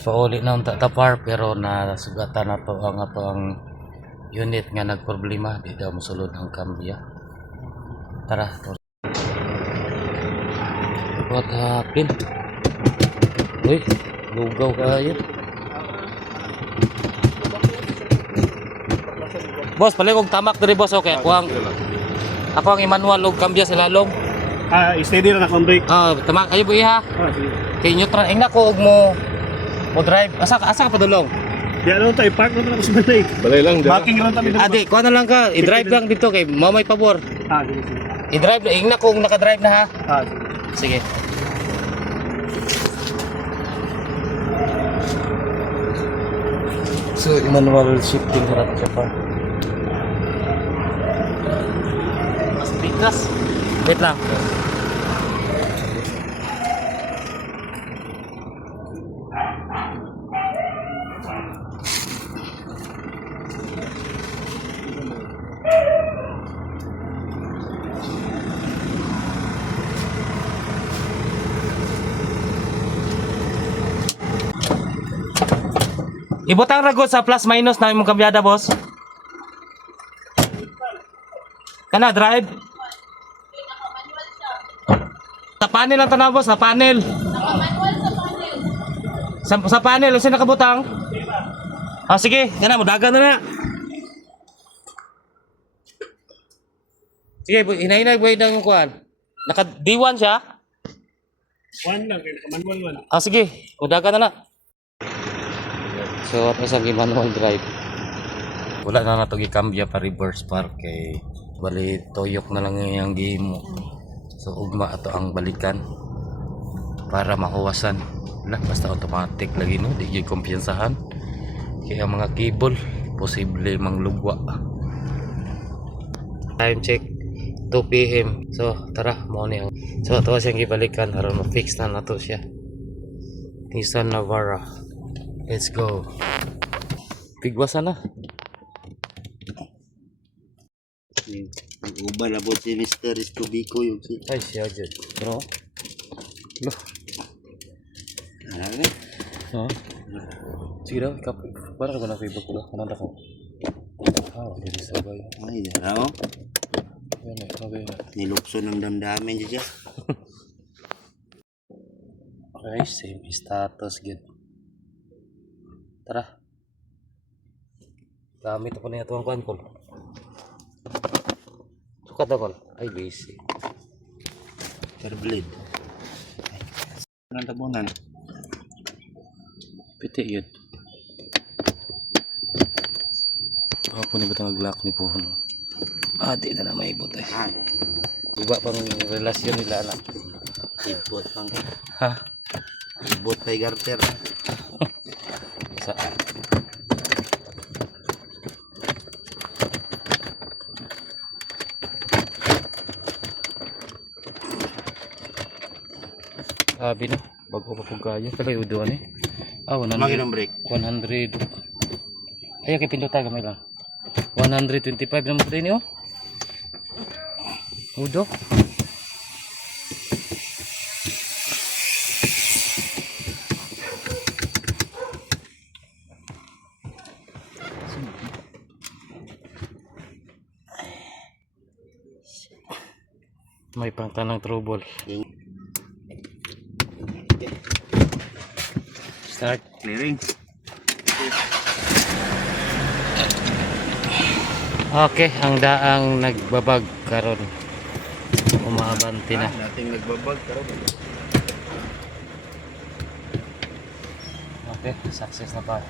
So uli na unta tapar pero nasugatan na to ang unit nga nagproblema di daw mosulod ang kambya. Tara. What happened? Uy, lugaw kayo. Boss, pala kong tamak diri boss, okay. Ako ang Emmanuel og kambya sa lalong. Steady na akong brake. Tamak ayo buhi ha. Sige. Kay neutral ing nako og mo drive. Asa ka padulong? Di ano tayo, park na ako sa balay. Balay lang, di ba? Backing lang kami. Adi, kuha na lang ka. I-drive lang dito kay mo may pabor. Sige, sige. I-drive na ing nako og naka-drive na ha. Sige. Sige. So, manual shifting harap siya pa. Mas bigas. Wait lang. Ibutang ragot sa plus minus na imong kambyada, boss. Kana drive. Sa panel lang tanaw, boss, sa panel. Sa panel, usin nakabutang. Sige, kana mo dagan na na. Sige, hinay-hinay boy nang kuan. Naka D1 siya. One lang, manual one. Sige, udagan na na. So, at sa manual drive. Wala na nato gikambya pa reverse park kay bali toyok na lang yung game mo. So, ugma ato ang balikan para mahuwasan. Wala, basta automatic lagi no, di gyud kumpiyansahan. Kaya ang mga cable posible manglugwa. Time check 2 PM. So, tara mo ni. So, ato siyang gibalikan aron ma-fix na nato siya. Nissan Navara. Let's go. Pigwasan na. Ang uban abot si Mr. Escobico yung si. Ay, siya dyan. Pero, loh. Ano? Ha? Sige daw, parang ko na Facebook ko lang. Kananda ko. Hindi sabay. Ay, ano? Yan eh, sabay na. Nilukso ng damdamin dyan. Okay, same status, good. Tara. Gamit ako na ito ang kuhan ko. Sukat ako. Ay, basic. Fairblade. Anong tabunan? Piti yun. Ako ni ba ito nag-lock ni po? Di na na maibot eh. Iba pang relasyon nila anak. Ibot lang. Ha? Ibot kay garter. Sa sabi no, bago pa po kaya. Kaya uduan eh. 100. Magin ang brake. 100. Ay, kay pindot tayo gamay lang. 125 naman din yun. Udo. May pangtanang trouble. Start. Clearing. Okay, ang daang nagbabag karon. Umaabanti na. Dating nagbabag karon. Okay, success na pa.